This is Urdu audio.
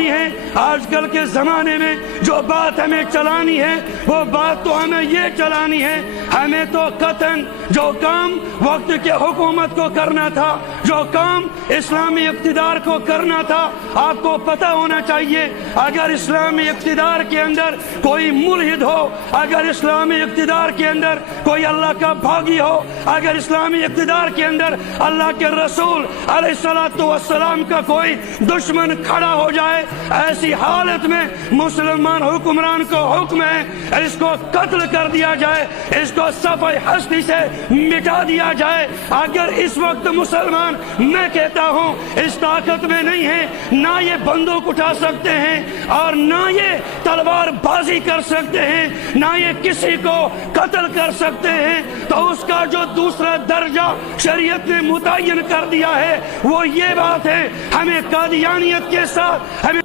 ہے آج کل کے زمانے میں جو بات ہمیں چلانی ہے وہ بات تو ہمیں یہ چلانی ہے، ہمیں تو قطعاً جو کام وقت کے حکومت کو کرنا تھا، جو کام اسلامی اقتدار کو کرنا تھا، آپ کو پتہ ہونا چاہیے اگر اسلامی اقتدار کے اندر کوئی ملحد ہو، اگر اسلامی اقتدار کے اندر کوئی اللہ کا بھاگی ہو، اگر اسلامی اقتدار کے اندر اللہ کے رسول علیہ السلام کا کوئی دشمن کھڑا ہو جائے، ایسی حالت میں مسلمان حکمران کو حکم ہے اس کو قتل کر دیا جائے، اس کو صفحہ ہستی سے مٹا دیا جائے۔ اگر اس وقت مسلمان، میں کہتا ہوں، اس طاقت میں نہیں ہے، نہ یہ بندوق اٹھا سکتے ہیں اور نہ یہ تلوار بازی کر سکتے ہیں، نہ یہ کسی کو قتل کر سکتے ہیں، تو اس کا جو دوسرا درجہ شریعت نے متعین کر دیا ہے وہ یہ بات ہے، ہمیں قادیانیت کے ساتھ ہمیں